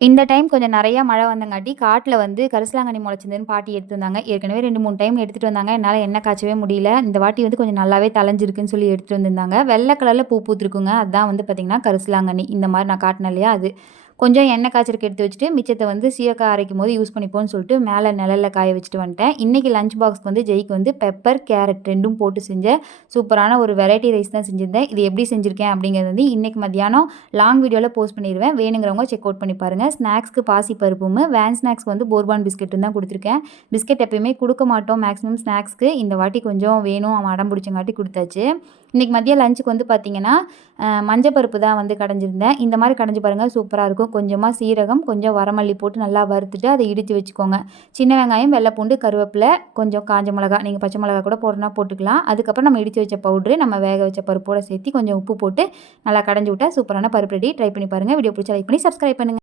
இந்த டைம் கொஞ்சம் நெறையா மழை வந்தங்காட்டி, காட்டுல வந்து கரிசலாங்கண்ணி மொளச்சிருந்ததுன்னு பாட்டி எடுத்துட்டு வந்தாங்க. ஏற்கனவே 2, 3 டைம் எடுத்துட்டு வந்தாங்க. என்னால எண்ணெய் காய்ச்சவே முடியல. இந்த வாட்டி வந்து கொஞ்சம் நல்லாவே தழைஞ்சிருக்குன்னு சொல்லி எடுத்துட்டு வந்திருந்தாங்க. வெள்ள கலர்ல பூ பூத்திருக்குங்க. அதான் வந்து பார்த்தீங்கன்னா, கரிசலாங்கண்ணி. இந்த மாரி நான் காட்டுனேன் இல்லையா? அது. கொஞ்சம் எண்ணெய் காய்ச்சறக்கு எடுத்து வச்சுட்டு, மிச்சத்த வந்து சீயக்காய் அரைக்கும்போது யூஸ் பண்ணிப்போம்ன்னு சொல்லிட்டு, மேல நிழல்ல காய வச்சுட்டு வந்துட்டேன். இன்னைக்கு லஞ்ச் பாக்ஸ்க்கு வந்து ஜெய்க்கு வந்து பெப்பர், கேரட் 2ம் போட்டு செஞ்ச சூப்பரான ஒரு வெரைட்டி ரைஸ் தான் செஞ்சிருந்தேன். இது எப்படி செஞ்சிருக்கேன் அப்படிங்கிறது வந்து இன்னைக்கு மத்தியானம் லாங் வீடியோல போஸ்ட் பண்ணிருவேன். வேணுங்கிறவங்க செக் அவுட் பண்ணி பாருங்க. ஸ்நாக்ஸ்க்கு பாசி பருப்பும், வேன் ஸ்நாக்ஸ்க்கு வந்து போர்பான் பிஸ்கட்டும் தான் குடுத்துருக்கேன். பிஸ்கட் எப்பயுமே குடுக்க மாட்டோம் மேக்ஸிமம் ஸ்நாக்ஸ்க்கு. இந்த வாட்டி கொஞ்சம் வேணும் அவன் அடம் பிடிச்சங்காட்டி குடுத்தாச்சு. இன்னைக்கு மதியம் லஞ்சுக்கு வந்து பார்த்தீங்கன்னா, மஞ்ச பருப்பு தான் வந்து கடைஞ்சிருந்தேன். இந்த மாரி கடைஞ்சு பாருங்க சூப்பரா இருக்கும். கொஞ்சமா சீரகம், கொஞ்சம் வரமல்லி போட்டு நல்லா வறுத்துட்டு, அத இடித்து வச்சுக்கோங்க. சின்ன வெங்காயம், வெள்ள பூண்டு, கருவேப்பில, கொஞ்சம் காஞ்ச மிளகா. நீங்க பச்சை மிளகா கூட போடணும்னா போட்டுக்கலாம். அதுக்கப்புறம் நம்ம இடித்து வச்ச பவுடரு, நம்ம வேக வச்ச பருப்போட சேர்த்து கொஞ்சம் உப்பு போட்டு நல்லா கடைஞ்சு விட்டா சூப்பரான பருப்பு ரெடி. ட்ரை பண்ணி பாருங்க. வீடியோ பிடிச்சா லைக் பண்ணி சப்ஸ்கிரைப் பண்ணுங்க.